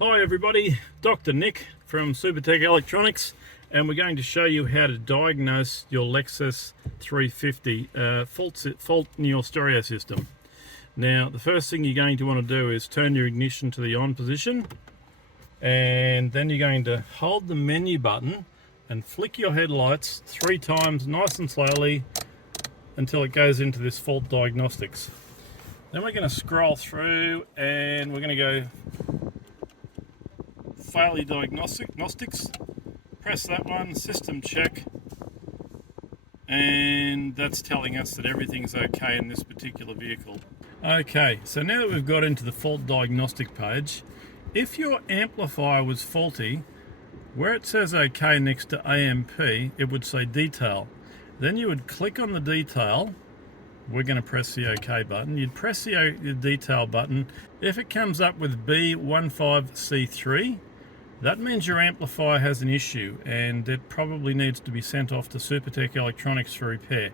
Hi everybody, Dr. Nick from Supertech Electronics, and we're going to show you how to diagnose your Lexus 350 fault in your stereo system. Now the first thing you're going to want to do is turn your ignition to the on position, and then you're going to hold the menu button and flick your headlights 3 times nice and slowly until it goes into this fault diagnostics. Then we're going to scroll through and we're going to go failure diagnostics, press that one, system check, and that's telling us that everything's okay in this particular vehicle. Okay, so now that we've got into the fault diagnostic page, if your amplifier was faulty, where it says okay next to AMP, it would say detail. Then you would click on the detail. We're going to press the OK button. You'd press the detail button. If it comes up with B15C3, that means your amplifier has an issue and it probably needs to be sent off to Supertech Electronics for repair.